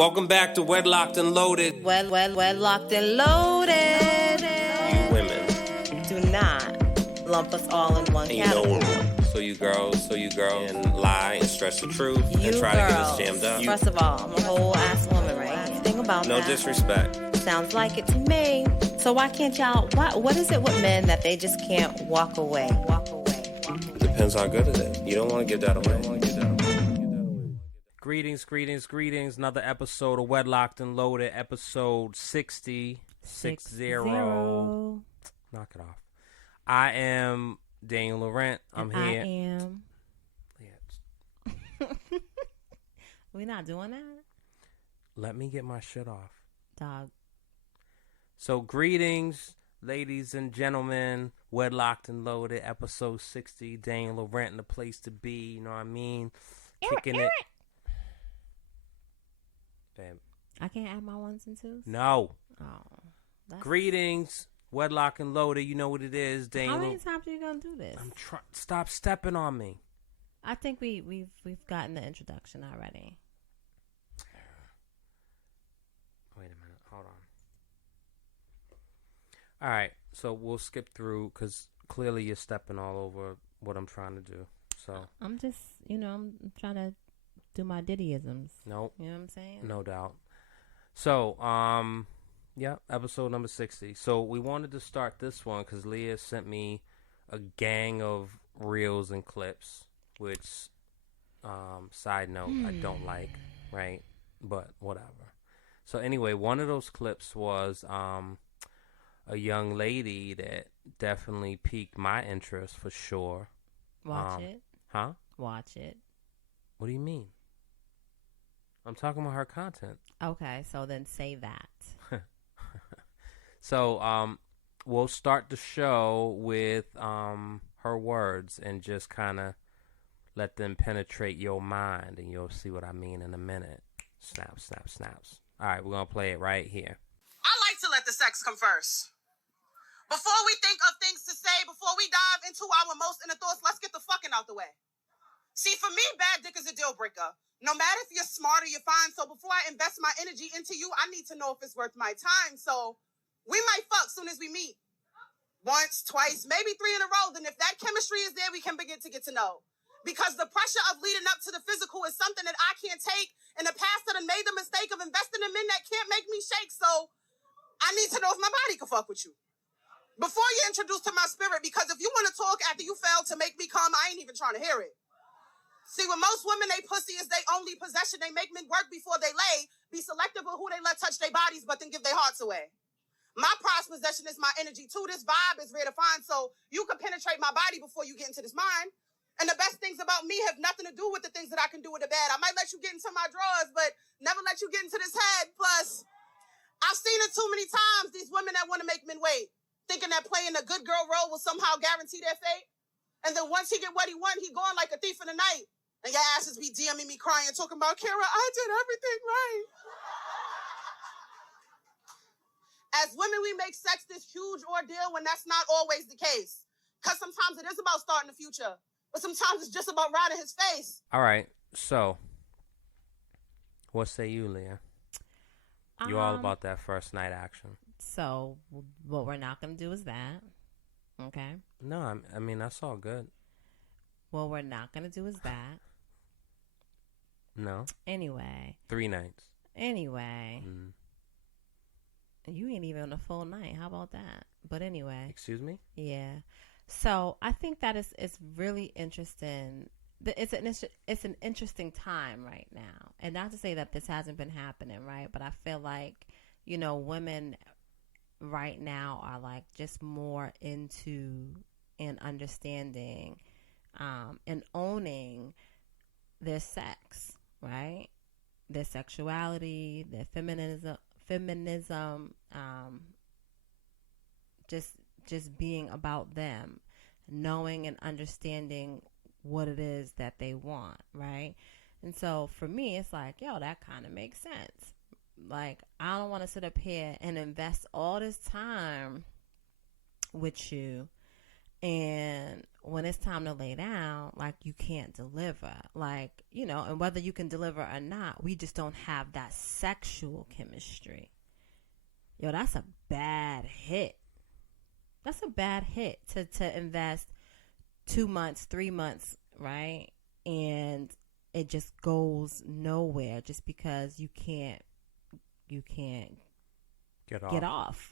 Welcome back to Wedlocked and Loaded. Wedlocked and Loaded. You women. Do not lump us all in one category. So you girls and lie and stretch the truth and try to get us jammed up. First of all, I'm a whole ass woman, right? Think about no that. No disrespect. Sounds like it to me. So why can't y'all, what is it with men that they just can't walk away? Depends how good it is. You don't want to give that away. Greetings. Another episode of Wedlocked and Loaded, episode 60. 60. Knock it off. I am Daniel Laurent. I'm here. I am. We're not doing that? Let me get my shit off. Dog. So greetings, ladies and gentlemen. Wedlocked and Loaded, episode 60. Daniel Laurent in the place to be. You know what I mean? Kicking it. Damn. I can't add my ones and twos? No. Oh. Greetings, Wedlock and Loaded. You know what it is, Daniel. How many times are you gonna do this? Stop stepping on me. I think we've gotten the introduction already. Wait a minute. Hold on. All right. So we'll skip through because clearly you're stepping all over what I'm trying to do. So I'm just, I'm trying to do my Diddyisms. Nope. You know what I'm saying? No doubt. So, yeah, episode number 60. So we wanted to start this one because Leah sent me a gang of reels and clips, which, side note, I don't like, right? But whatever. So anyway, one of those clips was a young lady that definitely piqued my interest for sure. Watch it. Huh? Watch it. What do you mean? I'm talking about her content. Okay, so then say that. So, we'll start the show with her words and just kind of let them penetrate your mind, and you'll see what I mean in a minute. Snaps. All right, we're going to play it right here. I like to let the sex come first. Before we think of things to say, before we dive into our most inner thoughts, let's get the fucking out the way. See, for me, bad dick is a deal breaker. No matter if you're smart or you're fine. So before I invest my energy into you, I need to know if it's worth my time. So we might fuck soon as we meet. Once, twice, maybe 3 in a row. Then if that chemistry is there, we can begin to get to know. Because the pressure of leading up to the physical is something that I can't take. In the past, I made the mistake of investing in men that can't make me shake. So I need to know if my body can fuck with you. Before you introduce to my spirit, because if you want to talk after you failed to make me come, I ain't even trying to hear it. See, with most women, they pussy is their only possession. They make men work before they lay, be selective of who they let touch their bodies, but then give their hearts away. My prized possession is my energy, too. This vibe is rare to find, so you can penetrate my body before you get into this mind. And the best things about me have nothing to do with the things that I can do with the bed. I might let you get into my drawers, but never let you get into this head. Plus, I've seen it too many times, these women that want to make men wait, thinking that playing a good girl role will somehow guarantee their fate. And then once he get what he want, he gone like a thief in the night. And your asses be DMing me crying, talking about, Kara, I did everything right. As women, we make sex this huge ordeal when that's not always the case. Because sometimes it is about starting the future. But sometimes it's just about riding his face. All right. So, what say you, Leah? You all about that first night action. So, what we're not going to do is that. Okay? No, I mean, that's all good. What we're not going to do is that. No. Anyway. 3 nights. Anyway. You ain't even on a full night. How about that? But anyway. Excuse me? Yeah. So I think that it's really interesting. It's an interesting time right now. And not to say that this hasn't been happening, right? But I feel like, women right now are like just more into and understanding and owning their sex, right? Their sexuality, their feminism, just being about them, knowing and understanding what it is that they want, right? And so for me, it's like, that kind of makes sense. Like, I don't want to sit up here and invest all this time with you And when it's time to lay down, like, you can't deliver. Like, you know, and whether you can deliver or not, we just don't have that sexual chemistry. Yo, that's a bad hit. That's a bad hit to invest 2 months, 3 months, right? And it just goes nowhere just because you can't get off.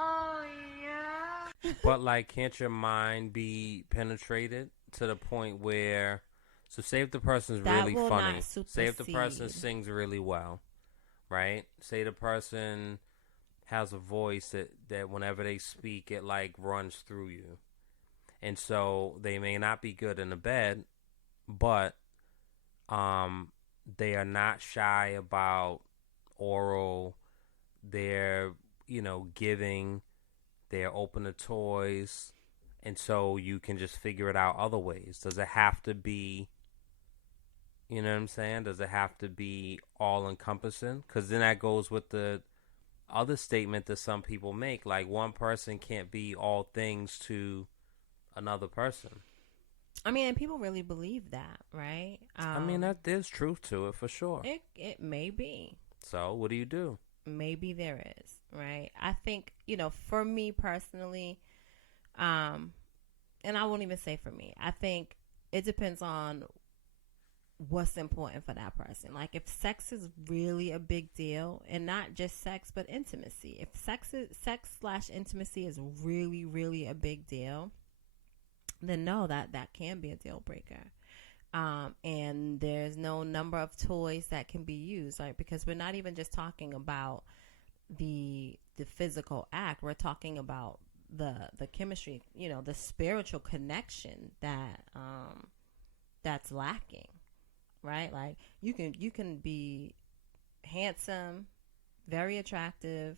Oh, yeah. But, like, can't your mind be penetrated to the point where, so say if the person's That really will funny, not say if the person supersede. sings really well, right? Say the person has a voice that whenever they speak, it, like, runs through you. And so they may not be good in the bed, but they are not shy about oral. They're, you know, giving. They're open to toys. And so you can just figure it out other ways. Does it have to be, you know what I'm saying? Does it have to be all-encompassing? Because then that goes with the other statement that some people make. Like, one person can't be all things to another person. I mean, and people really believe that, right? I mean, there's truth to it for sure. It may be. So what do you do? Maybe there is, right? I think, you know, for me personally, and I won't even say for me, I think it depends on what's important for that person. Like, if sex is really a big deal, and not just sex, but intimacy. If sex/intimacy is really, really a big deal, then no, that can be a deal breaker. And there's no number of toys that can be used, right? Because we're not even just talking about the physical act. We're talking about the chemistry, you know, the spiritual connection that's lacking, right? Like, you can be handsome, very attractive,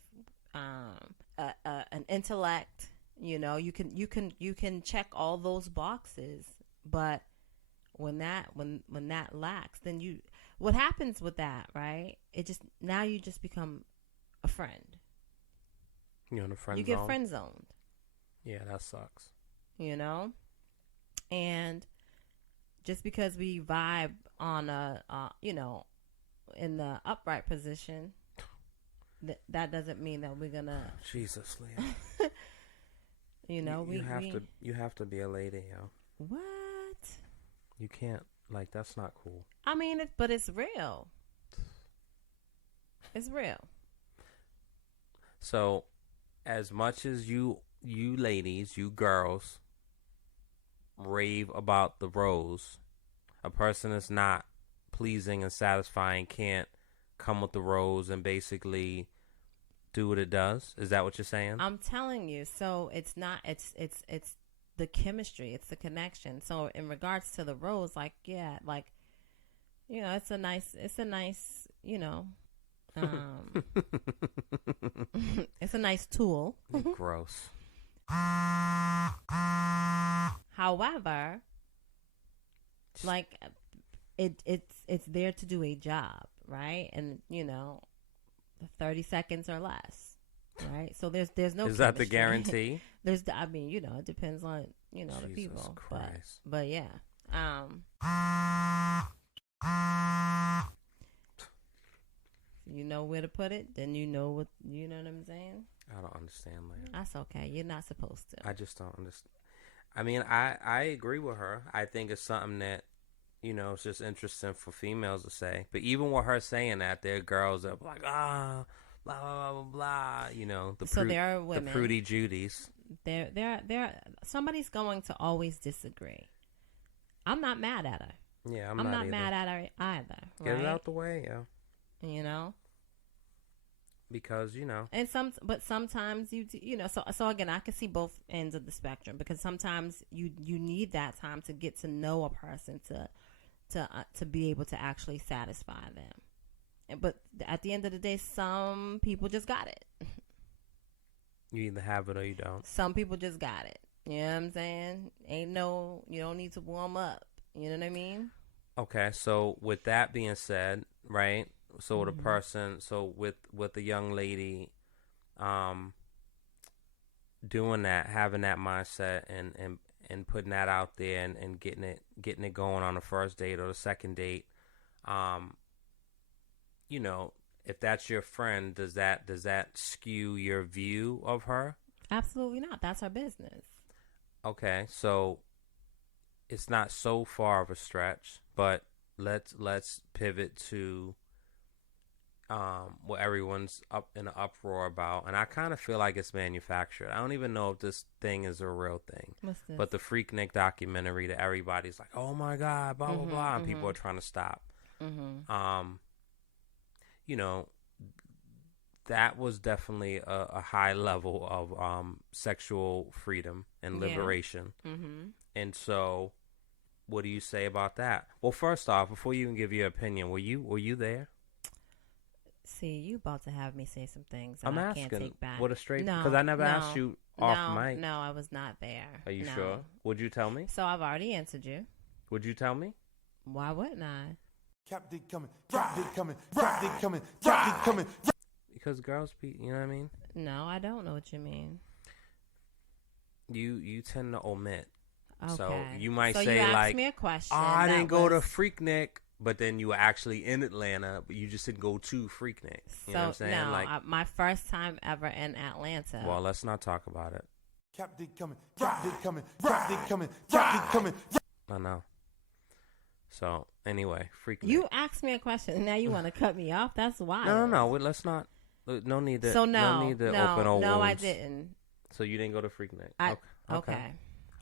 an intellect. You know, you can check all those boxes, but when that lacks, then what happens with that, right? Now you just become a friend. You're in a friend You zone. get friend zoned. Yeah, that sucks. You know, and just because we vibe on you know, in the upright position, that doesn't mean that we're gonna. Jesus, Leah. You know, you have to be a lady, yo. What? You can't, like, that's not cool. I mean, but it's real. It's real. So, as much as you ladies, you girls, rave about the rose, a person that's not pleasing and satisfying can't come with the rose and basically do what it does. Is that what you're saying? I'm telling you. So it's not. It's the chemistry. It's the connection. So in regards to the rose, like, yeah, like, you know, it's a nice, you know, it's a nice tool. Gross. However, like, it's there to do a job, right? And, you know, 30 seconds or less, right? So there's no. Is that the guarantee? I mean, you know, it depends on, you know, the people. Christ. But yeah. You know where to put it, then you know what I'm saying? I don't understand, Leah. That's okay. You're not supposed to. I just don't understand. I mean, I agree with her. I think it's something that, you know, it's just interesting for females to say. But even with her saying that, there are girls that are like, blah, blah, blah, blah, you know. There are women. The prudy Judies. There. Somebody's going to always disagree. I'm not mad at her. Yeah, I'm not either. mad at her either. Get right? it out the way, yeah. You know. Because, you know. And sometimes you know, so again, I can see both ends of the spectrum, because sometimes you need that time to get to know a person to be able to actually satisfy them. But at the end of the day, some people just got it. You either have it or you don't. Some people just got it. You know what I'm saying? You don't need to warm up. You know what I mean? Okay, so with that being said, right? So the person, with the young lady, doing that, having that mindset, and putting that out there, and getting it going on the first date or the second date, you know, if that's your friend, does that skew your view of her? Absolutely not. That's her business. Okay, so it's not so far of a stretch, but let's pivot to what everyone's up in an uproar about, and I kind of feel like it's manufactured. I don't even know if this thing is a real thing. What's this? But the Freak-Nik documentary that everybody's like, oh my God, blah blah blah, and people are trying to stop. You know, that was definitely a high level of sexual freedom and liberation. And so, what do you say about that? Well, first off, before you can give your opinion, were you there? See, you about to have me say some things that I'm I asking. can't take back. What a straight, No, because I never asked you off mic. No, I was not there. Are you No. sure? Would you tell me? So I've already answered you. Would you tell me? Why wouldn't I? Cap dick coming, drop dick coming, drop dick coming, drop dick coming. Because girls be, you know what I mean? No, I don't know what you mean. You tend to omit. Okay. So you might so say you asked like, me a question. oh, I didn't go to was... Freak-Nik, but then you were actually in Atlanta, but you just didn't go to Freak-Nik. You know what I'm saying? No, like, my first time ever in Atlanta. well, let's not talk about it. Cap dick coming, drop dick coming, drop dick coming, drop dick coming. I know. So anyway, Freak-Nik. You asked me a question, and now you want to cut me off? That's wild. No. Let's not. No need to. So no need to open old no, wounds. I didn't. So you didn't go to Freak-Nik. Okay.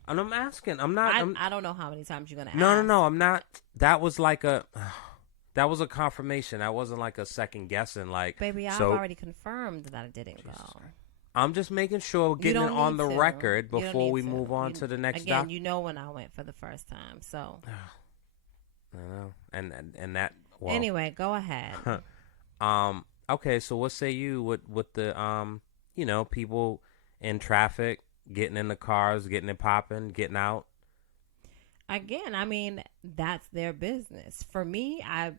And I'm asking. I'm not. I don't know how many times you're gonna ask. No. I'm not. That was like a. That was a confirmation. That wasn't like a second guessing. Like, baby, I've so, already confirmed that I didn't go. I'm just making sure we're getting it on the record before we move on to the next. Again, you know when I went for the first time, so. I know, and that. Well, anyway, go ahead. Okay, so what say you with the you know, people in traffic getting in the cars, getting it popping, getting out? Again, I mean, that's their business. For me, I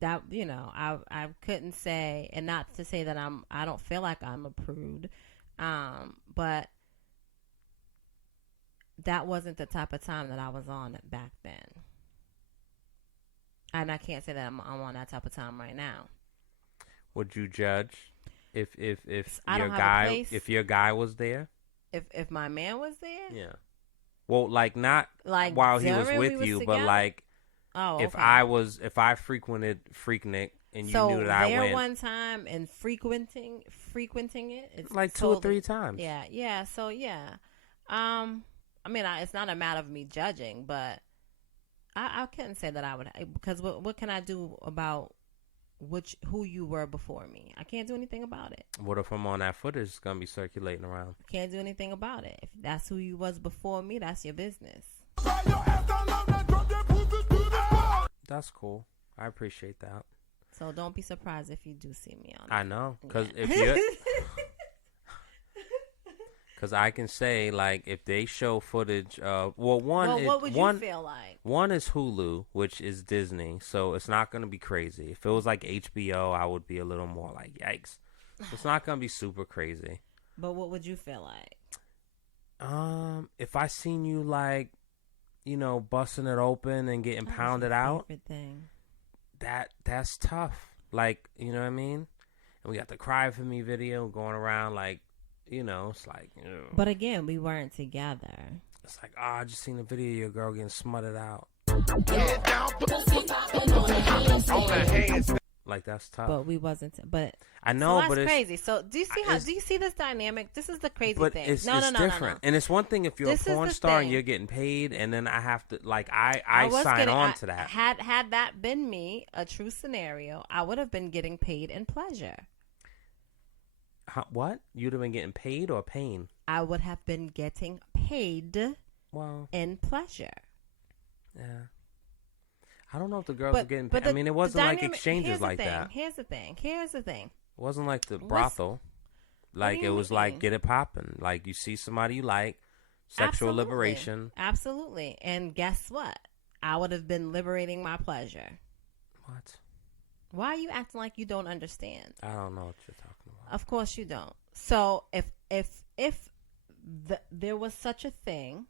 couldn't say, and not to say that I don't feel like I'm a prude, but that wasn't the type of time that I was on back then. And I can't say that I'm on that type of time right now. Would you judge if I your don't have a guy place. if your guy was there? If my man was there? Yeah. Well, like not like while he was during with we was you, together? but like if if I frequented Freak-Nik and you so knew that I there went one time and frequenting it, it's like 2 or 3 times. Yeah. So yeah, I mean, it's not a matter of me judging, but I couldn't say that I would, because what can I do about who you were before me? I can't do anything about it. What if I'm on that footage? It's gonna be circulating around. Can't do anything about it. If that's who you was before me, that's your business. That's cool. I appreciate that. So don't be surprised if you do see me on. I know, because Yeah. if you, because I can say like if they show footage of what would you feel like? One is Hulu, which is Disney, so it's not gonna be crazy. If it was like HBO, I would be a little more like yikes. It's not gonna be super crazy. But what would you feel like? If I seen you like, you know, busting it open and getting pounded out, thing. that's tough. Like, you know what I mean? And we got the Cry For Me video going around, like, you know, it's like, But again, we weren't together. It's like, I just seen a video of your girl getting smutted out. Like, that's tough. But we wasn't. But I know, so but that's it's crazy. So do you see do you see this dynamic? This is the crazy but thing. it's No. different. And it's one thing if you're This a is porn the star and thing. you're getting paid, and then I have to, like, I sign on to that. Had that been me, a true scenario, I would have been getting paid in pleasure. What? You'd have been getting paid or pain? I would have been getting paid in pleasure. Yeah. I don't know if the girls were getting paid. I mean, it wasn't like exchanges like that. Here's the thing. It wasn't like the brothel. Like, it was like, get it popping. Like, you see somebody you like, sexual liberation. Absolutely. And guess what? I would have been liberating my pleasure. What? Why are you acting like you don't understand? I don't know what you're talking about. Of course you don't. So if there was such a thing,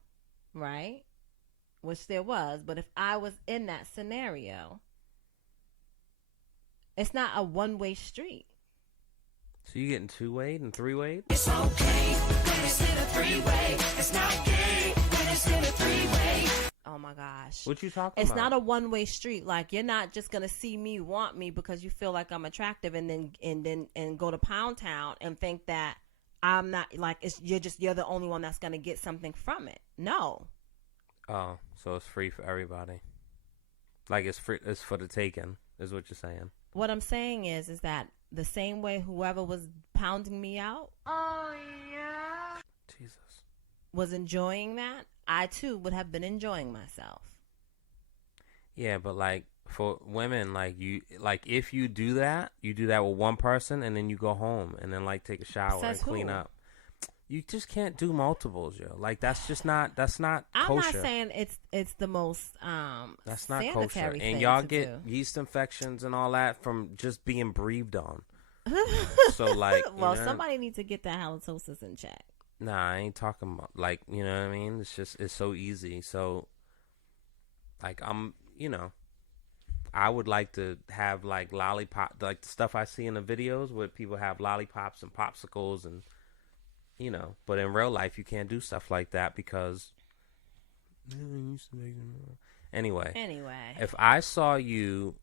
right? Which there was, but if I was in that scenario, it's not a one-way street. So you getting 2-way and 3-way? It's okay when it's in a 3-way. It's not gay when it's in a 3-way. Oh my gosh. What you talking It's about? not a one-way street. Like, you're not just gonna see me, want me because you feel like I'm attractive, and then go to Pound Town and think that I'm not, like, you're the only one that's gonna get something from it. No. Oh, so it's free for everybody. Like it's free, it's for the taking, is what you're saying. What I'm saying is that the same way whoever was pounding me out, Oh, yeah. Jesus. was enjoying that, I too would have been enjoying myself. Yeah, but like for women, like if you do that with one person and then you go home and then like take a shower Says and clean who? up. You just can't do multiples, yo. Like that's not I'm kosher. not saying it's the most That's not sanitary kosher. thing And y'all to get do. yeast infections and all that from just being breathed on. So like, well, you know, somebody needs to get that halitosis in check. Nah, I ain't talking about like, you know what I mean? It's so easy. So like I would like to have like lollipop, like the stuff I see in the videos where people have lollipops and popsicles and but in real life you can't do stuff like that because anyway, if I saw you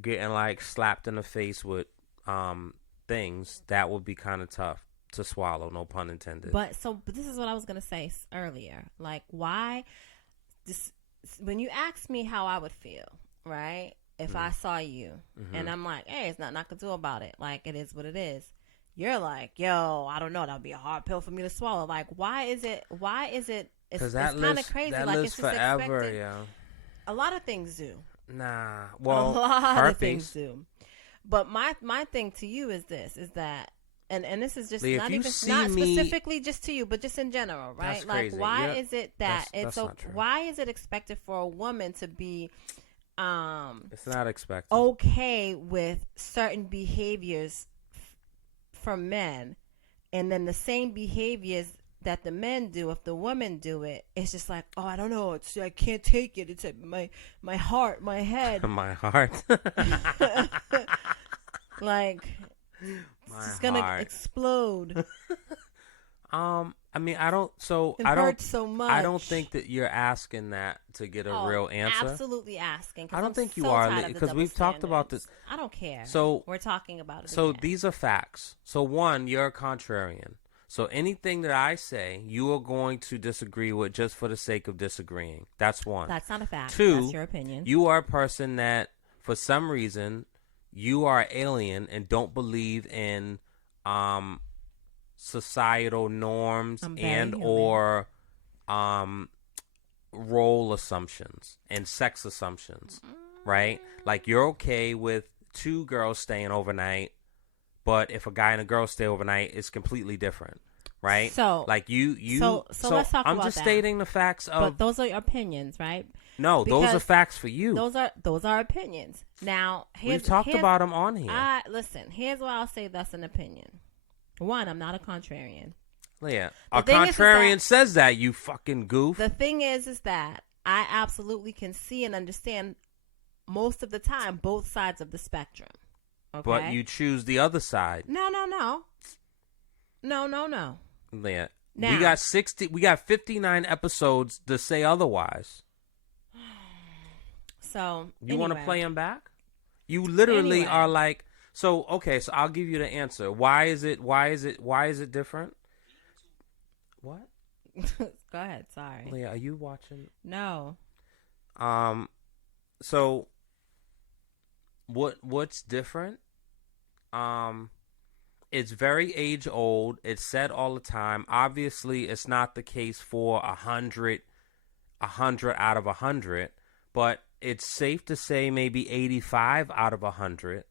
getting like slapped in the face with things, that would be kind of tough to swallow, no pun intended. But this is what I was going to say earlier. Like, why when you asked me how I would feel, right? If I saw you and I'm like, hey, it's nothing I can do about it. Like, it is what it is. You're like, yo, I don't know. That would be a hard pill for me to swallow. Like, why is it? It's kind of crazy. That like, lives it's just forever, expected. yeah. A lot of things do. Nah, well, a lot herpes. of things do. But my thing to you is that, and this is just Lee, not even not specifically just to you, but just in general, right? That's like, crazy. why is it that that's not true. why is it expected for a woman to be it's not expected. okay with certain behaviors from men, and then the same behaviors that the men do, if the women do it, it's just like, oh, I don't know, I can't take it. It's my heart, my head. My heart. Like, it's just gonna explode. I mean, I don't hurts so much. I don't think that you're asking that to get a real answer. Absolutely asking. I don't think you are, because we've talked about this. I don't care. So we're talking about it. So again. these are facts. So one, you're a contrarian. So anything that I say, you are going to disagree with just for the sake of disagreeing. That's one. That's not a fact. Two, that's your opinion. You are a person that, for some reason, you are alien and don't believe in societal norms and or role assumptions and sex assumptions, right? Like, you're okay with two girls staying overnight, but if a guy and a girl stay overnight, it's completely different, right? So, like you. So let's talk I'm about just that. stating the facts of. But those are your opinions, right? No, those are facts for you. Those are opinions. Now, we've talked about them on here. Listen, here's why I'll say that's an opinion. One, I'm not a contrarian. Yeah, a contrarian says that, you fucking goof. The thing is that I absolutely can see and understand most of the time both sides of the spectrum. Okay? But you choose the other side. No. Yeah. Now, we got 59 episodes to say otherwise. So you want to play them back? You literally are like, so okay, so I'll give you the answer. Why is it different? What? Go ahead, sorry. Leah, are you watching? No. So what's different? It's very age old. It's said all the time. Obviously, it's not the case for 100 out of 100, but it's safe to say maybe 85 out of 100.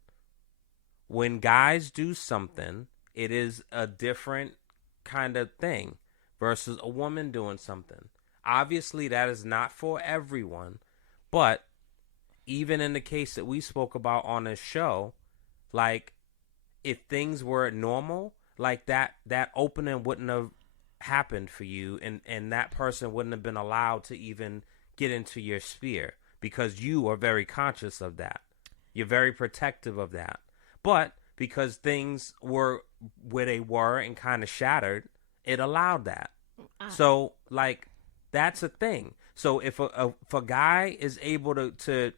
When guys do something, it is a different kind of thing versus a woman doing something. Obviously, that is not for everyone, but even in the case that we spoke about on this show, like, if things were normal, like that opening wouldn't have happened for you, and that person wouldn't have been allowed to even get into your sphere because you are very conscious of that. You're very protective of that. But because things were where they were and kind of shattered, it allowed that. So, like, that's a thing. So if a guy is able to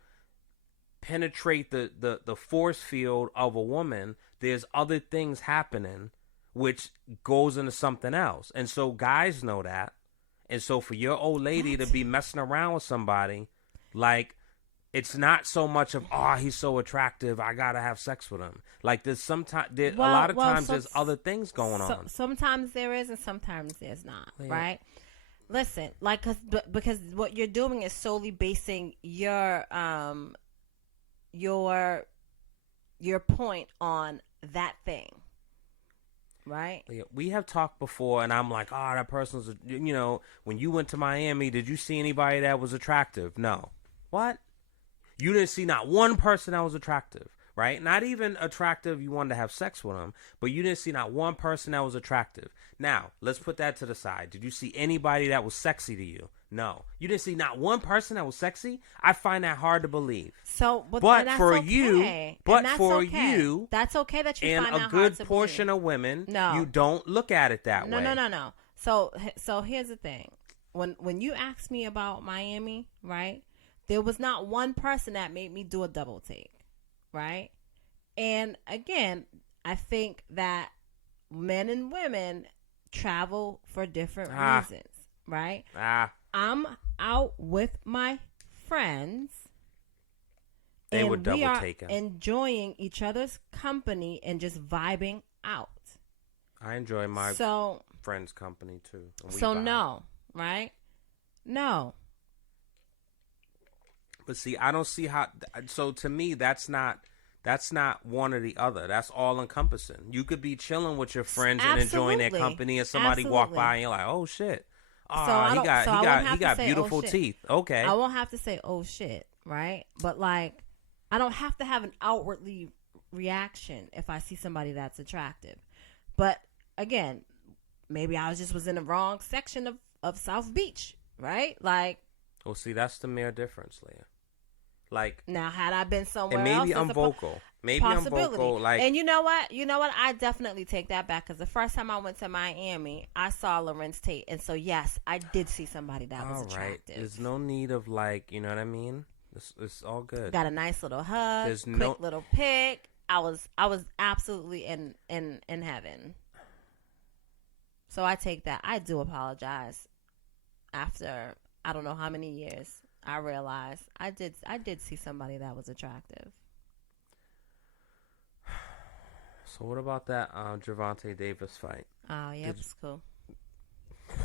penetrate the force field of a woman, there's other things happening which goes into something else. And so guys know that. And so for your old lady to be messing around with somebody, like, it's not so much of, oh, he's so attractive, I gotta have sex with him. Like, there's a lot of times there's other things going on. Sometimes there is, and sometimes there's not, right? Listen, like, because what you're doing is solely basing your point on that thing, right? Yeah, we have talked before, and I'm like, oh, that person's, when you went to Miami, did you see anybody that was attractive? No. What? You didn't see not one person that was attractive, right? Not even attractive, you wanted to have sex with them, but you didn't see not one person that was attractive. Now, let's put that to the side. Did you see anybody that was sexy to you? No. You didn't see not one person that was sexy? I find that hard to believe. So, but for okay. you, that's okay that you and find that a hard good to portion believe. of women, No. you don't look at it that way. No. So here's the thing. When you asked me about Miami, right? There was not one person that made me do a double take, right? And again, I think that men and women travel for different reasons, right? I'm out with my friends. They and were double we are taken. enjoying each other's company and just vibing out. I enjoy my friends' company too. So no, right? No. But see, I don't see how. So to me, that's not one or the other. That's all encompassing. You could be chilling with your friends and enjoying their company, and somebody walk by and you're like, "Oh shit! He got beautiful teeth." Okay, I won't have to say, "Oh shit," right? But like, I don't have to have an outwardly reaction if I see somebody that's attractive. But again, maybe I was in the wrong section of South Beach, right? Like, well, see, that's the mere difference, Leah. Like, now, had I been somewhere and maybe else, I'm vocal. Maybe I'm vocal. Like, and you know what? I definitely take that back, because the first time I went to Miami, I saw Lorenz Tate, and so yes, I did see somebody that was attractive. There's no need of, like, you know what I mean? It's all good. Got a nice little hug, little pic. I was absolutely in heaven. So I take that. I do apologize. After I don't know how many years, I realized I did see somebody that was attractive. So what about that Gervonta Davis fight? Oh yeah, it was cool.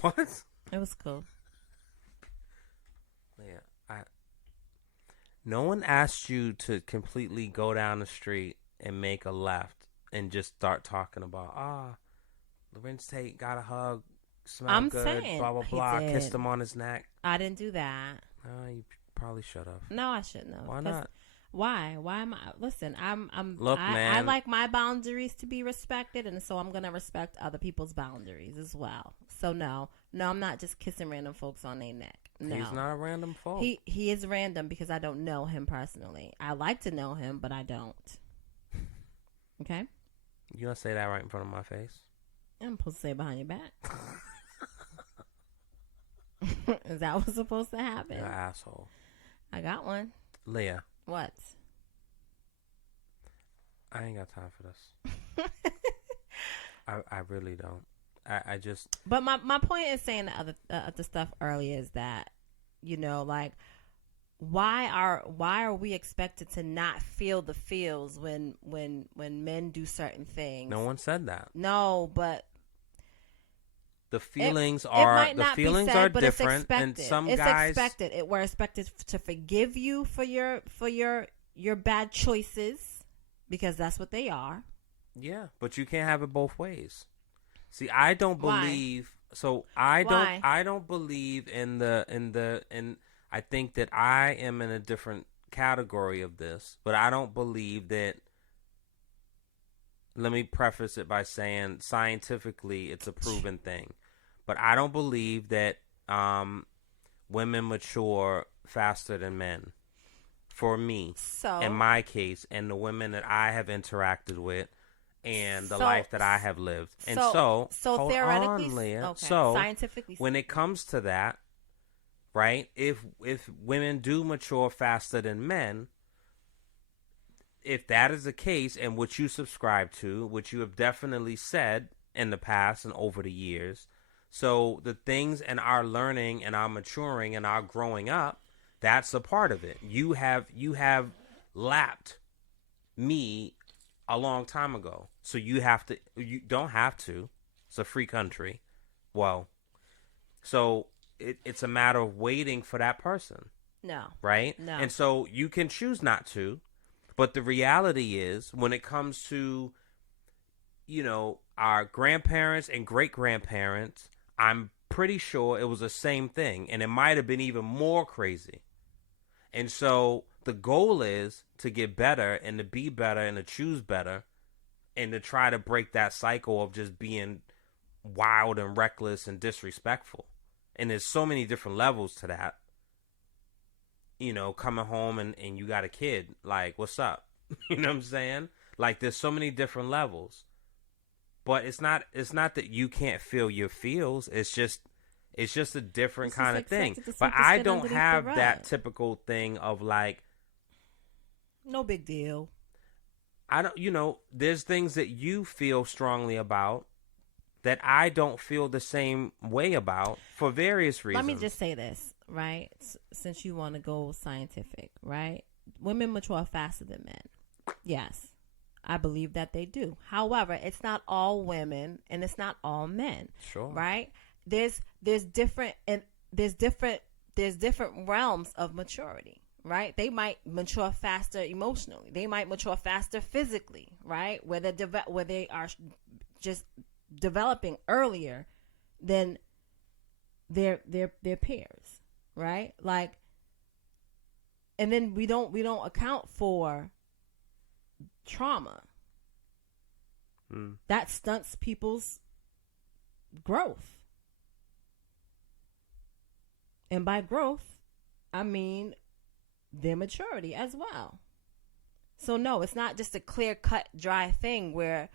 What? It was cool. Yeah, no one asked you to completely go down the street and make a left and just start talking about Lorenz Tate got a hug, smelled good, saying blah blah blah, kissed him on his neck. I didn't do that. You probably should have. No, I shouldn't have. Why not? Why? Why am I? Listen, Look, man. I like my boundaries to be respected, and so I'm gonna respect other people's boundaries as well. So no, I'm not just kissing random folks on their neck. No, he's not a random folk. He is random because I don't know him personally. I like to know him, but I don't. Okay. You gonna say that right in front of my face? I'm supposed to say it behind your back. Is that what's supposed to happen? You're an asshole. I got one. Leah. What? I ain't got time for this. I really don't. I just. But my point in saying the other stuff earlier is that, like, why are we expected to not feel the feels when men do certain things? No one said that. No, but the feelings are different, and some guys. It's expected. We're expected to forgive you for your bad choices, because that's what they are. Yeah, but you can't have it both ways. See, I don't believe. Why? So I don't believe in I think that I am in a different category of this, but I don't believe that. Let me preface it by saying scientifically it's a proven thing. but I don't believe that women mature faster than men. For me, So in my case, and the women that I have interacted with, and the So- life that I have lived, and so hold theoretically, on, Leah. okay, So scientifically, when it comes to that, right? If women do mature faster than men, if that is the case, and what you subscribe to, which you have definitely said in the past and over the years, so the things and our learning and our maturing and our growing up, that's a part of it. You have lapped me a long time ago, so you don't have to. It's a free country. Well, so it's a matter of waiting for that person, no, right? No. And so you can choose not to, but the reality is, when it comes to, our grandparents and great grandparents, I'm pretty sure it was the same thing, and it might have been even more crazy. And so the goal is to get better and to be better and to choose better and to try to break that cycle of just being wild and reckless and disrespectful. And there's so many different levels to that. Coming home and you got a kid, like, what's up? You know what I'm saying? Like, there's so many different levels. But it's not that you can't feel your feels. It's just a different It's kind just of thing. accepted to But sweep the I shit don't underneath have the rug. that typical thing of like, no big deal. I don't, there's things that you feel strongly about that I don't feel the same way about for various reasons. Let me just say this, right? Since you want to go scientific, right? Women mature faster than men. Yes, I believe that they do. However, it's not all women and it's not all men. Sure. Right? There's different realms of maturity, right? They might mature faster emotionally. They might mature faster physically, right? Where they are just developing earlier than their peers, right? Like, and then we don't account for trauma. That stunts people's growth. And by growth, I mean their maturity as well. So no, it's not just a clear-cut, dry thing where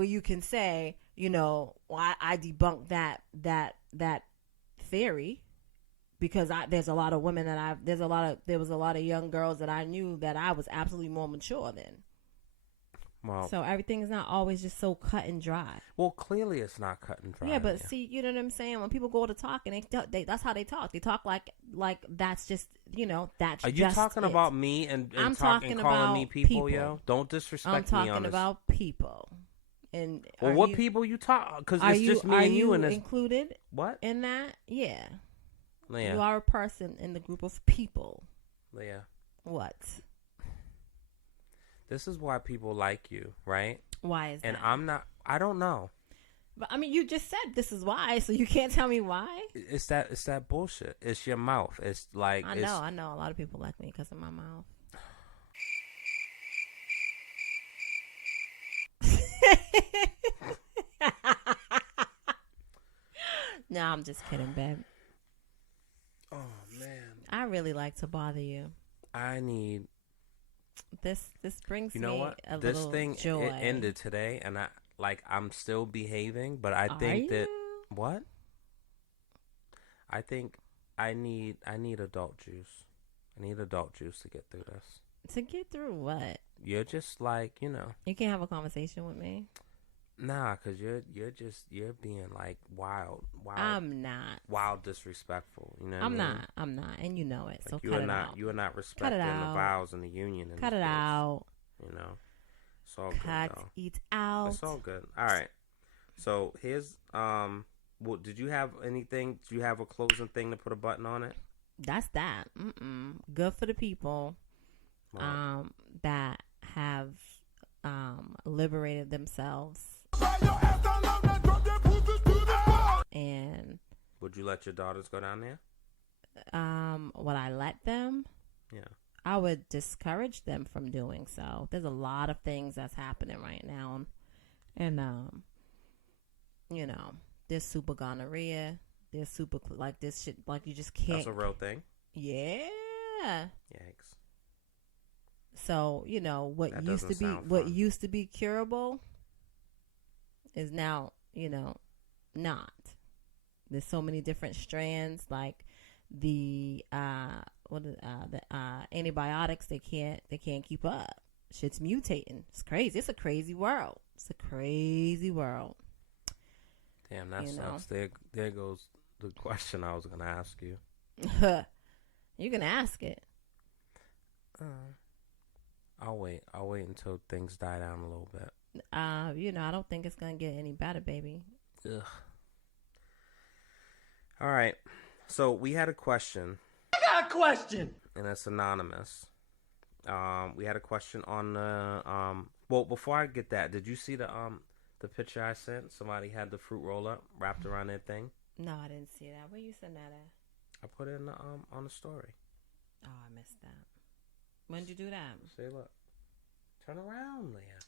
you can say, well, I debunked that theory because there was a lot of young girls that I knew that I was absolutely more mature than. Well, So everything is not always just so cut and dry. well, clearly it's not cut and dry. Yeah, but see, you know what I'm saying? When people go to talk and they that's how they talk. They talk like that's just, that's Are you just talking it. about me and I'm calling talking me about people, yo? Don't I'm disrespect me on talking this. about people. And Well, are what you- people you talk? Because are it's you just me are and you you in this. included What? in that? Yeah. Leah. You are a person in the group of people. Leah. What? This is why people like you, right? Why is And that? I'm not. I don't know. But I mean, you just said this is why, so you can't tell me why. It's that bullshit. It's your mouth. It's like I know a lot of people like me because of my mouth. No, I'm just kidding, babe. Oh man. I really like to bother you. I need. This brings You know me what? a This little thing joy. it ended today, and I'm still behaving, but I Are think that you? what? I think I need adult juice. I need adult juice to get through this. To get through what? You're just like, You can't have a conversation with me. nah, cause you're being like wild, I'm not. wild disrespectful. You know what I I'm mean? not. I'm not, and you know it. So Like you cut are it not out. you are not respecting the out. vows and the union. In Cut this it bitch, out. It's all Cut good though. it out. It's all good. All right. So here's well, did you have anything? Do you have a closing thing to put a button on it? That's that. Good for the people Wow. that have liberated themselves. And Would you let your daughters go down there? would I let them? Yeah. I would discourage them from doing so. There's a lot of things that's happening right now, and There's super gonorrhea. There's super like this shit. Like you just can't. That's a real thing. Yeah. Yikes. So what That used to doesn't be sound what fun. used to be curable is now not. There's so many different strands, like the antibiotics. They can't keep up. Shit's mutating. It's crazy. It's a crazy world. It's a crazy world. Damn, that sucks. There goes the question I was gonna ask you. You can ask it. I'll wait until things die down a little bit. I don't think it's gonna get any better, baby. Ugh. All right. So we had a question. I got a question. And it's anonymous. We had a question on the well, before I get that, did you see the picture I sent? Somebody had the fruit roll up wrapped around their thing. No, I didn't see that. Where you send that at? I put it in the on the story. Oh, I missed that. When did you do that? See, look. Turn around, Leah.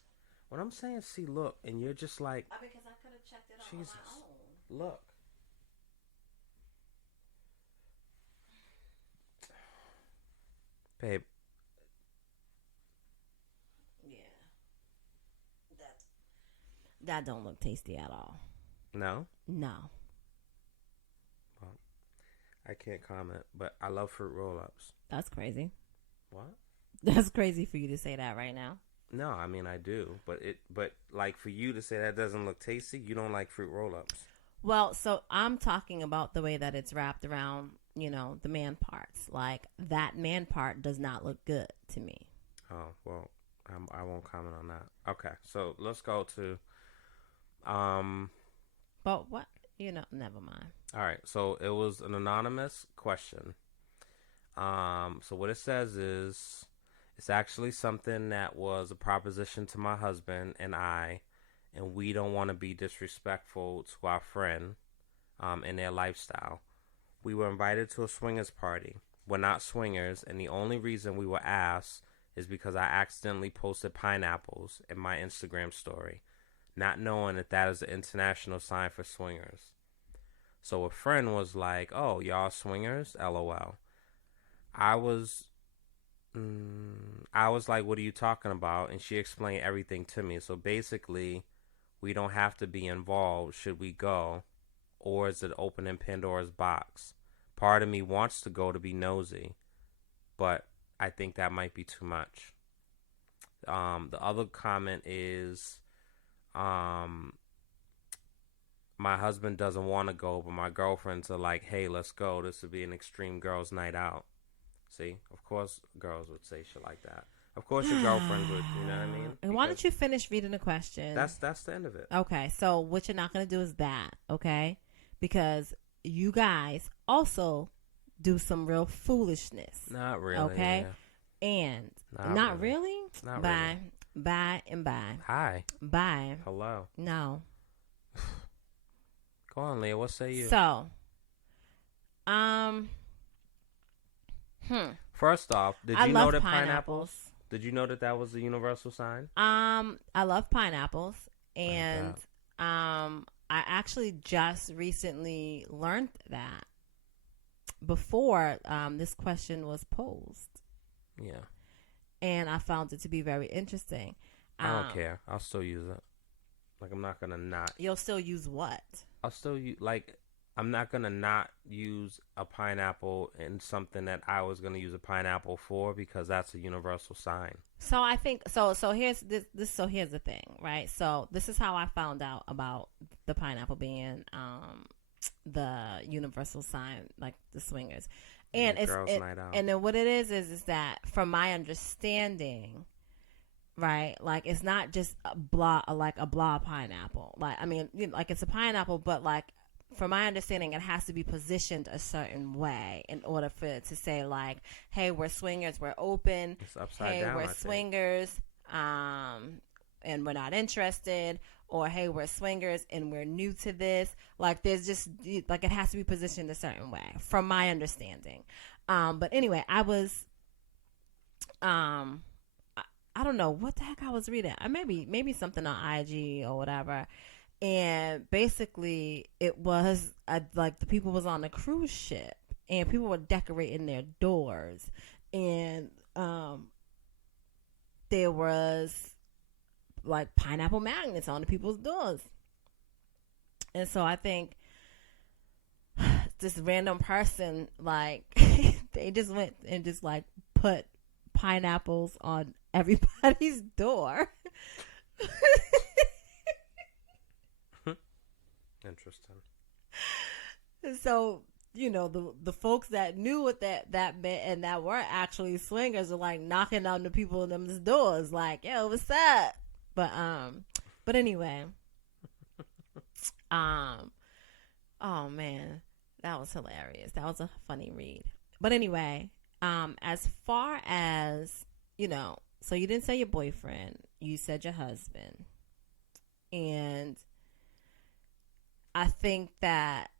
When I'm saying see, look, and you're just like, Because I could have checked it out Jesus. on my own. Look. Babe. Yeah. That don't look tasty at all. No? No. Well, I can't comment, but I love fruit roll-ups. That's crazy. What? That's crazy for you to say that right now. No, I mean I do, but like for you to say that doesn't look tasty, you don't like fruit roll-ups. Well, so I'm talking about the way that it's wrapped around, the man parts. Like that man part does not look good to me. Oh, well, I won't comment on that. Okay, so let's go to But what? Never mind. all right, so it was an anonymous question. So what it says is, it's actually something that was a proposition to my husband and I, and we don't want to be disrespectful to our friend, and their lifestyle. We were invited to a swingers party. We're not swingers, and the only reason we were asked is because I accidentally posted pineapples in my Instagram story, not knowing that is an international sign for swingers. So a friend was like, "Oh, y'all swingers? LOL." I was like, "What are you talking about?" And she explained everything to me. So basically, we don't have to be involved should we go, or is it opening Pandora's box? Part of me wants to go to be nosy, but I think that might be too much. The other comment is, my husband doesn't want to go, but my girlfriends are like, "Hey, let's go. This would be an extreme girls' night out." See, of course, girls would say shit like that. Of course, your girlfriend would. You know what I mean? And why don't you finish reading the question? That's the end of it. Okay, so what you're not going to do is that, okay? Because you guys also do some real foolishness. Not really. Okay? Yeah. And Not not really? Not bye. really. Bye and bye. Hi. Bye. Hello. No. Go on, Leah. What say you? So, First off, did I you love know that pineapples. Did you know that was a universal sign? I love pineapples, and I actually just recently learned that before this question was posed. Yeah. And I found it to be very interesting. I don't care. I'll still use it. Like, I'm not gonna not. You'll still use what? I'll still use, like, I'm not gonna not use a pineapple in something that I was gonna use a pineapple for, because that's a universal sign. So I think so here's this so here's the thing, right? So this is how I found out about the pineapple being the universal sign, like the swingers. And the it's girls' night out. and then what it is that from my understanding, right? Like it's not just a blah pineapple. Like I mean, like it's a pineapple, but like from my understanding, it has to be positioned a certain way in order for it to say like, "Hey, we're swingers, we're open. It's upside hey, down, we're I think. swingers, and we're not interested," or "Hey, we're swingers and we're new to this." Like there's just like it has to be positioned a certain way, from my understanding. But anyway, I was, I don't know what the heck I was reading. Maybe something on IG or whatever. And basically, it was like the people was on a cruise ship, and people were decorating their doors, and there was like pineapple magnets on the people's doors. And so I think this random person, like, they just went and just like put pineapples on everybody's door. Interesting. So, you know, the folks that knew what that meant and that were actually swingers are like knocking on the people in them's doors, like, yo, what's up? But anyway, oh man, that was hilarious. That was a funny read. But anyway, as far as, you know, so you didn't say your boyfriend, you said your husband. And I think that,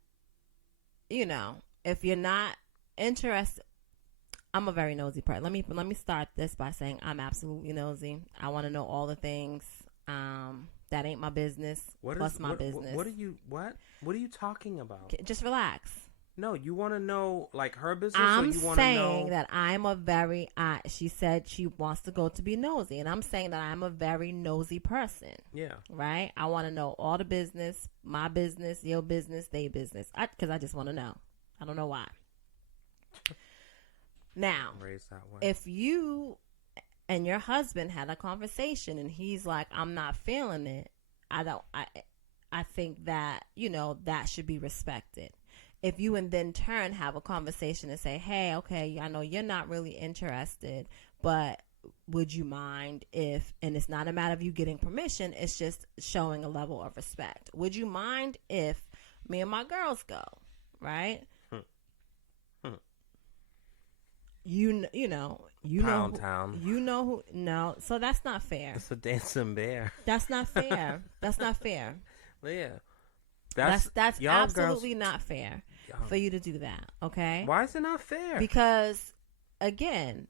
you know, if you're not interested, I'm a very nosy person. Let me start this by saying I'm absolutely nosy. I want to know all the things. That ain't my business. My business. What are you talking about? Just relax. No, you want to know like her business, I'm or you want to know? saying that I'm a very. She said she wants to go to be nosy, and I'm saying that I'm a very nosy person. Yeah. Right. I want to know all the business, my business, your business, their business, because I just want to know. I don't know why. Now, Raised that way. if you and your husband had a conversation and he's like, I'm not feeling it, I think that, you know, that should be respected. If you and then turn have a conversation and say, hey, okay, I know you're not really interested, but would you mind if, and it's not a matter of you getting permission, it's just showing a level of respect. Would you mind if me and my girls go, right? You know Pound you know who. No, so that's not fair. It's a dancing bear. That's not fair. That's not fair. Yeah, That's y'all absolutely girls, not fair for you to do that. Okay? Why is it not fair? Because again,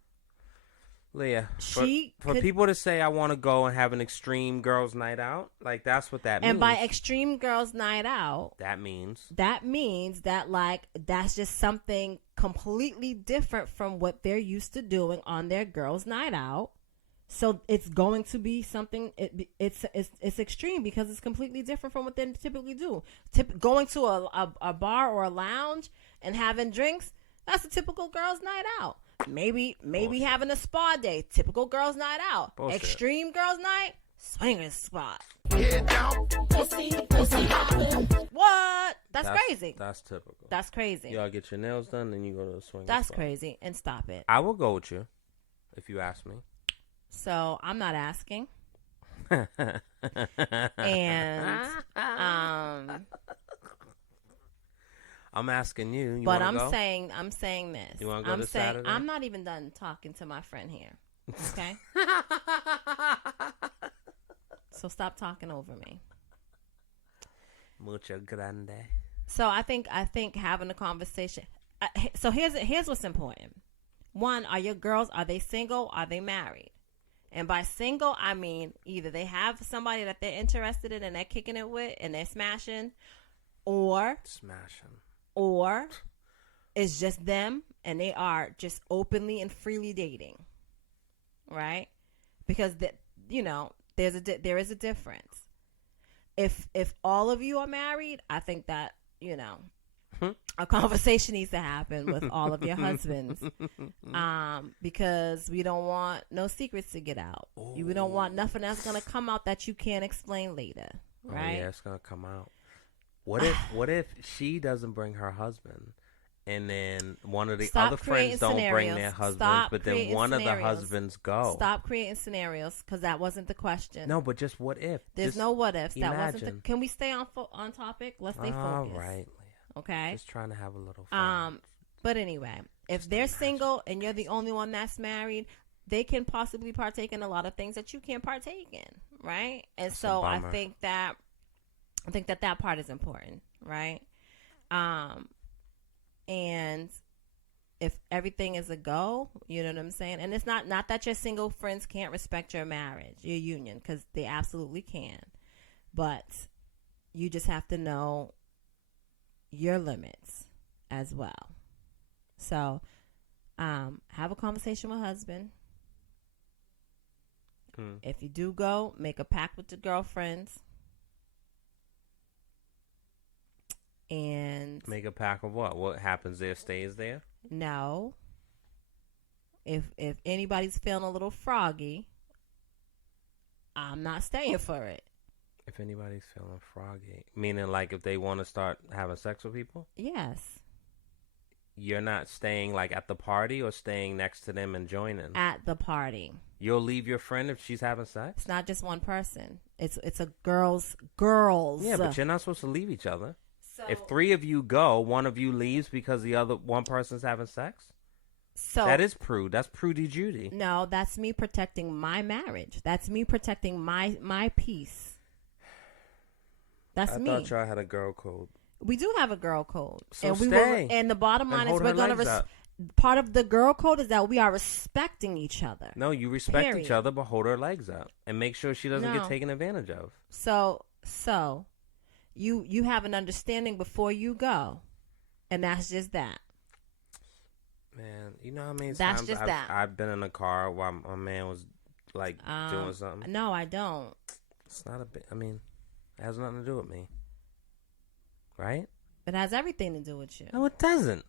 Leah, she for could, people to say I want to go and have an extreme girls' night out, like that's what that means. and by extreme girls' night out, that means that like that's just something completely different from what they're used to doing on their girls' night out. So it's going to be something. It's extreme because it's completely different from what they typically do. Going to a bar or a lounge and having drinks, that's a typical girls' night out. Maybe Bullshit. having a spa day, typical girls' night out. Bullshit. Extreme girls' night, swingers spot. What? That's crazy. That's typical. That's crazy. Y'all get your nails done, then you go to the swing. That's crazy. And stop it. I will go with you if you ask me. So I'm not asking. And I'm asking you. but I'm saying this. You want to go I'm this saying Saturday? I'm not even done talking to my friend here. Okay? So stop talking over me. Mucho grande. So I think having a conversation. So here's what's important. One, are your girls, are they single? Are they married? And by single, I mean either they have somebody that they're interested in and they're kicking it with and they're smashing, or it's just them and they are just openly and freely dating, right? Because there is a difference. If all of you are married, I think that, you know, a conversation needs to happen with all of your husbands, because we don't want no secrets to get out. We don't want nothing that's gonna come out that you can't explain later, right? Oh, yeah, it's gonna come out. What if she doesn't bring her husband, and then one of the other friends don't bring their husbands, but then one of the husbands go? Stop creating scenarios, because that wasn't the question. No, but just what if? There's no what ifs. Imagine. That wasn't the. Can we stay on topic? Let's stay focused. All right. Okay. Just trying to have a little fun. But anyway, if they're single and you're the only one that's married, they can possibly partake in a lot of things that you can't partake in, right? And That's so a I bummer. think that part is important, right? And if everything is a go, you know what I'm saying? And it's not that your single friends can't respect your marriage, your union, because they absolutely can. But you just have to know your limits as well. So, have a conversation with husband. If you do go, make a pact with your girlfriends. And make a pact of what? What happens there stays there? No. If anybody's feeling a little froggy, I'm not staying for it. If anybody's feeling froggy, meaning like if they want to start having sex with people? Yes. You're not staying like at the party or staying next to them and joining? At the party. You'll leave your friend if she's having sex? It's not just one person. It's a girls. Yeah, but you're not supposed to leave each other. So, if 3 of you go, one of you leaves because the other one person's having sex? So that is prude. That's Prudy Judy. No, that's me protecting my marriage. That's me protecting my peace. That's me. I thought y'all had a girl code. We do have a girl code. So and stay. And the bottom line is we're going to part of the girl code is that we are respecting each other. No, you respect each other, but hold her legs up and make sure she doesn't get taken advantage of. So you have an understanding before you go, and that's just that. Man, you know how many that's times just that. I've been in a car while my man was like doing something? No, I don't. It's not a bit. I mean, it has nothing to do with me, right? It has everything to do with you. No, it doesn't.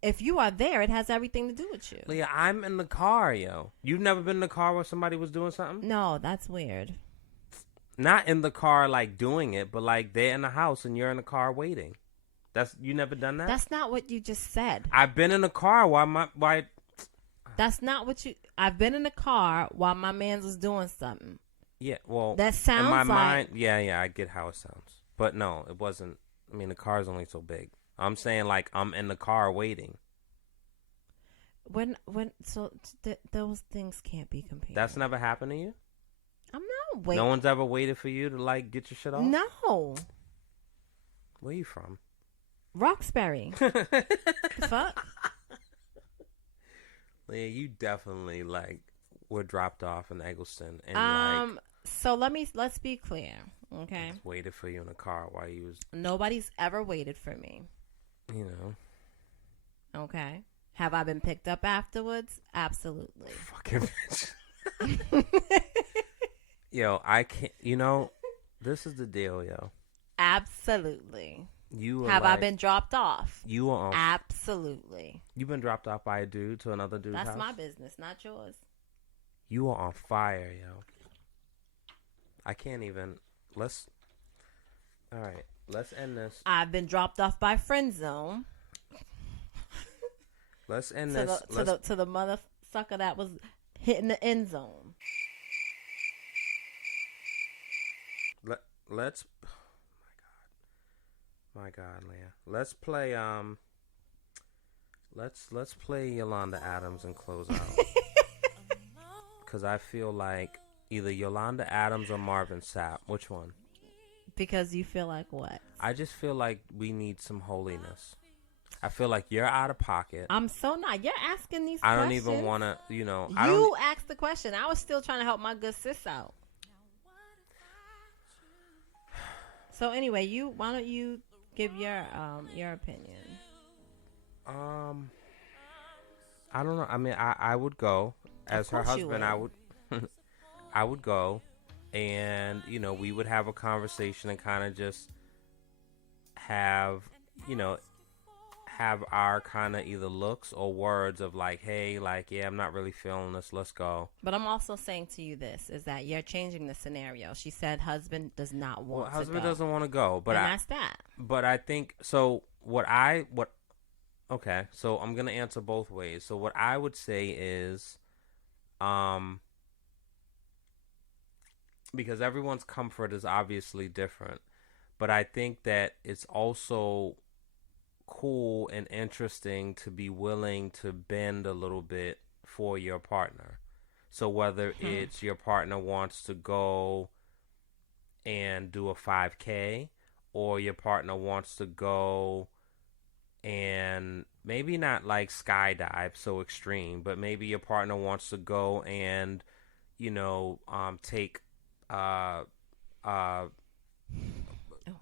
If you are there, it has everything to do with you. Leah, I'm in the car, yo. You've never been in the car where somebody was doing something? No, that's weird. Not in the car like doing it, but like they're in the house and you're in the car waiting. You never done that? That's not what you just said. I've been in the car while That's not what you. I've been in the car while my man was doing something. Yeah, well, that sounds in my like mind. Yeah, I get how it sounds, but no, it wasn't. I mean, the car's only so big. I'm saying like I'm in the car waiting. Those things can't be compared. That's never happened to you? I'm not waiting. No one's ever waited for you to like get your shit off? No. Where you from? Roxbury. The fuck? Yeah, you definitely like were dropped off in Eggleston and so let's be clear, okay? Waited for you in the car while you was. Nobody's ever waited for me. You know. Okay. Have I been picked up afterwards? Absolutely. Fucking bitch. Yo, I can't. You know, this is the deal, yo. Absolutely. Have I been dropped off? You are on. Absolutely. You've been dropped off by a dude to another dude's house? That's my business, not yours. You are on fire, yo. I can't even. All right, let's end this. I've been dropped off by Friend Zone. Let's end this. To the motherfucker that was hitting the end zone. Let's. My God, Leah. Let's play. Let's play Yolanda Adams and close out. Because I feel like either Yolanda Adams or Marvin Sapp. Which one? Because you feel like what? I just feel like we need some holiness. I feel like you're out of pocket. I'm so not. You're asking these I questions. don't even want to, you know. You asked the question. I was still trying to help my good sis out. So anyway, why don't you give your opinion? I don't know. I mean, I would go as her husband. I would go, and you know, we would have a conversation and kind of just have our kind of either looks or words of like, hey, like, yeah, I'm not really feeling this. Let's go. But I'm also saying to you this is that you're changing the scenario. She said husband does not want to go. Husband doesn't want to go, but and that's that. But I think so. Okay, so I'm gonna answer both ways. So what I would say is, because everyone's comfort is obviously different, but I think that it's also cool and interesting to be willing to bend a little bit for your partner. So whether it's your partner wants to go and do a 5K, or your partner wants to go and maybe not like skydive so extreme, but maybe your partner wants to go and, you know, take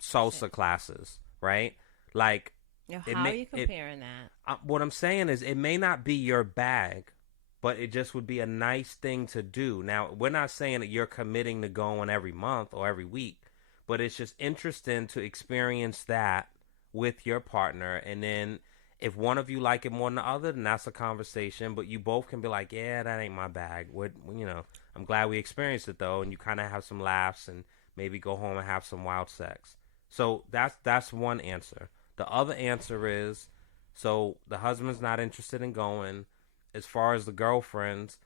salsa classes, right? Like, How are you comparing that? what I'm saying is, it may not be your bag, but it just would be a nice thing to do. Now, we're not saying that you're committing to going every month or every week, but it's just interesting to experience that with your partner. And then if one of you like it more than the other, then that's a conversation. But you both can be like, yeah, that ain't my bag. I'm glad we experienced it, though. And you kind of have some laughs and maybe go home and have some wild sex. So that's one answer. The other answer is, so the husband's not interested in going. As far as the girlfriends,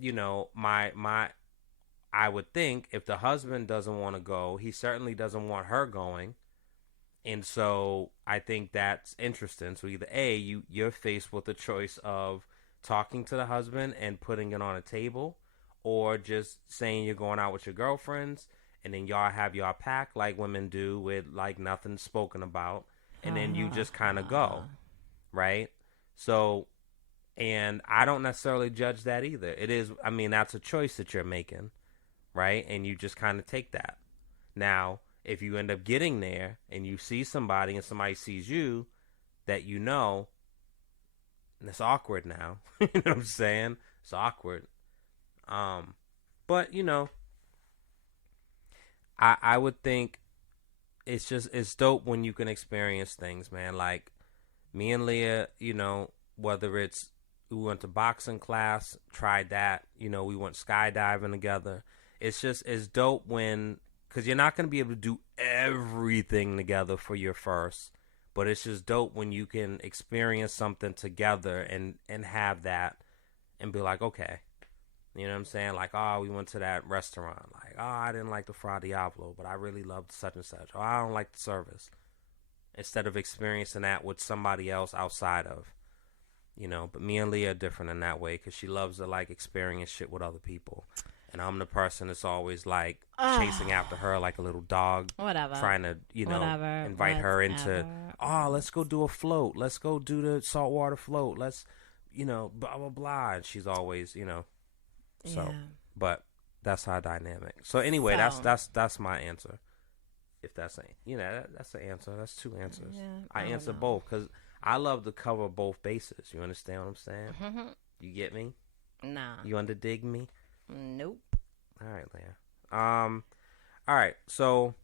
I would think if the husband doesn't want to go, he certainly doesn't want her going. And so I think that's interesting. So either A, you're faced with the choice of talking to the husband and putting it on a table, or just saying you're going out with your girlfriends, and then y'all have y'all pack like women do with like nothing spoken about, and then you just kind of go, right? So, and I don't necessarily judge that either. It is, I mean, that's a choice that you're making, right? And you just kind of take that. Now, if you end up getting there and you see somebody and somebody sees you that and it's awkward now. You know what I'm saying? It's awkward. But, I would think it's dope when you can experience things, man. Like me and Leah, whether it's we went to boxing class, tried that, we went skydiving together. It's dope because you're not going to be able to do everything together for your first, but it's just dope when you can experience something together and have that and be like, okay, you know what I'm saying? Like, oh, we went to that restaurant. Like, oh, I didn't like the Fra Diavolo, but I really loved such and such. Oh, I don't like the service. Instead of experiencing that with somebody else outside of, but me and Leah are different in that way because she loves to like experience shit with other people. And I'm the person that's always like chasing after her like a little dog. Whatever. Trying to, invite her into, let's go do a float. Let's go do the saltwater float. Let's, blah, blah, blah. And she's always, so, Yeah. But that's our dynamic. So anyway, that's my answer. If that's that's an answer. That's two answers. Yeah, I answer both because I love to cover both bases. You understand what I'm saying? Mm-hmm. You get me? Nah. You underdig me? Nope. All right, Leah. All right. So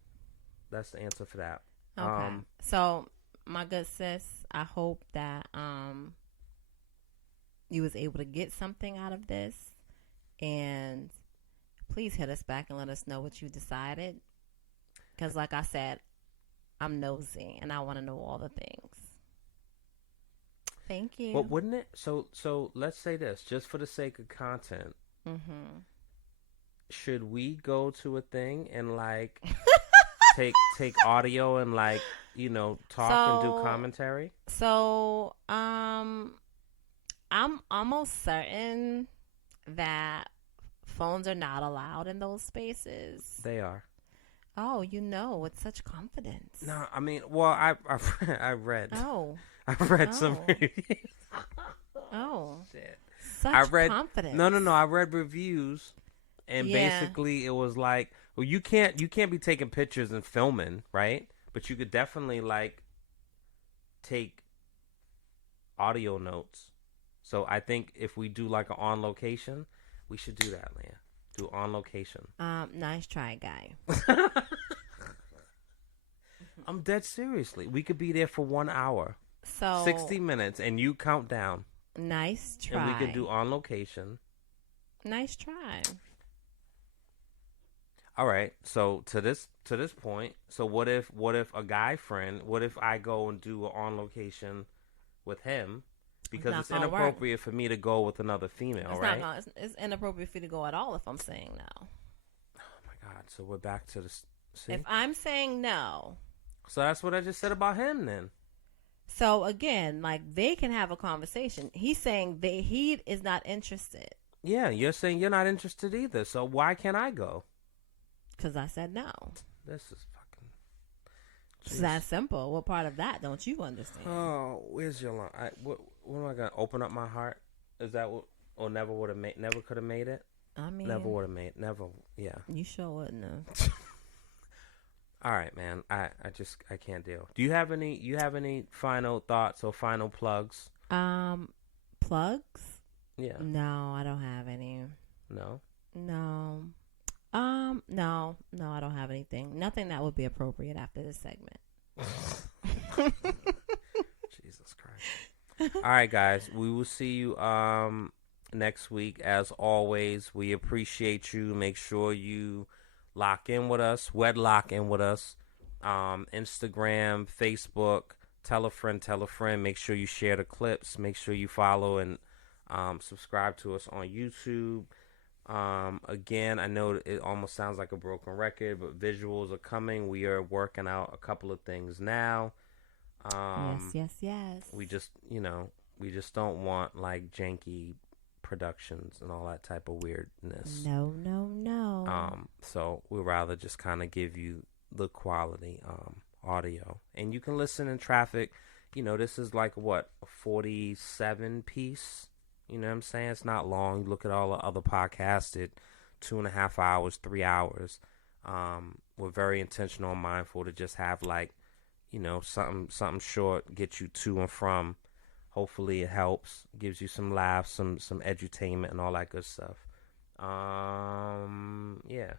that's the answer for that. Okay. So my good sis, I hope that you was able to get something out of this, and please hit us back and let us know what you decided. Because, like I said, I'm nosy and I want to know all the things. Thank you. Well, wouldn't it? So let's say this, just for the sake of content. Mm-hmm. Should we go to a thing and like take audio and like talk and do commentary? So I'm almost certain that phones are not allowed in those spaces. They are. Oh, with such confidence. No, I mean, well, I read. Oh. I read some Oh. reviews. Oh. Shit. Such confidence. No. I read reviews, and basically it was like, well, you can't be taking pictures and filming, right? But you could definitely like take audio notes. So I think if we do like an on location, we should do that, Leah. Do on location. Nice try, guy. I'm dead seriously. We could be there for 1 hour. So 60 minutes, and you count down. Nice try. And we could do on location. Nice try. All right. So to this point, so what if a guy friend? What if I go and do an on location with him? Because it's inappropriate for me to go with another female, right? It's inappropriate for you to go at all if I'm saying no. Oh my God! So we're back to the. See? If I'm saying no. So that's what I just said about him, then. So again, like they can have a conversation. He's saying that he is not interested. Yeah, you're saying you're not interested either. So why can't I go? Because I said no. This is fucking. It's that simple. What part of that don't you understand? Oh, where's your line? What am I gonna open up my heart? Is that what? Or never would have made? Never could have made it. I mean, never would have made. Never. Yeah. You sure wouldn't have. All right, man. I can't deal. Do you have any final thoughts or final plugs? Plugs? Yeah. No, I don't have any. No. No. No, I don't have anything. Nothing that would be appropriate after this segment. Jesus Christ. All right, guys. We will see you next week. As always, we appreciate you. Make sure you lock in with us. WEDLock in with us. Instagram, Facebook. Tell a friend. Make sure you share the clips. Make sure you follow and subscribe to us on YouTube. Again, I know it almost sounds like a broken record, but visuals are coming. We are working out a couple of things now. Yes. We just don't want like janky productions and all that type of weirdness. No. So we'd rather just kind of give you the quality audio, and you can listen in traffic. This is like a 47 piece. You know what I'm saying? It's not long. Look at all the other podcasts at 2.5 hours, 3 hours. We're very intentional and mindful to just have something short, get you to and from. Hopefully it helps, gives you some laughs, some edutainment and all that good stuff. Yeah.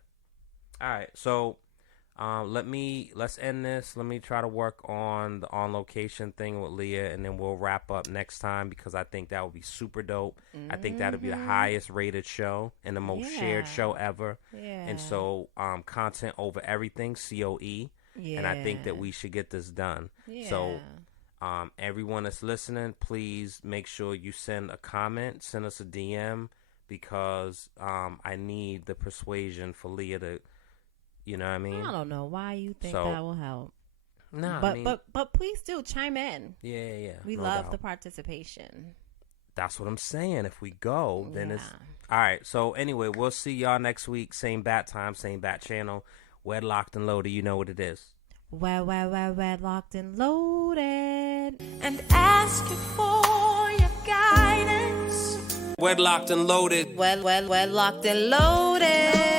All right. So let's end this. Let me try to work on the on location thing with Leah, and then we'll wrap up next time because I think that would be super dope. I think that would be the highest rated show and the most shared show ever. Yeah. And so content over everything, COE. Yeah. And I think that we should get this done. Yeah. So everyone that's listening, please make sure you send a comment, send us a DM, because I need the persuasion for Leah to. You know what I mean? I don't know why you think that will help. No, but please do chime in. Yeah. We love the participation. That's what I'm saying. If we go, then it's all right. So anyway, we'll see y'all next week. Same bat time, same bat channel. WEDLocked and loaded. You know what it is. WEDLocked and loaded. And ask you for your guidance. WEDLocked and loaded. WEDLocked and loaded.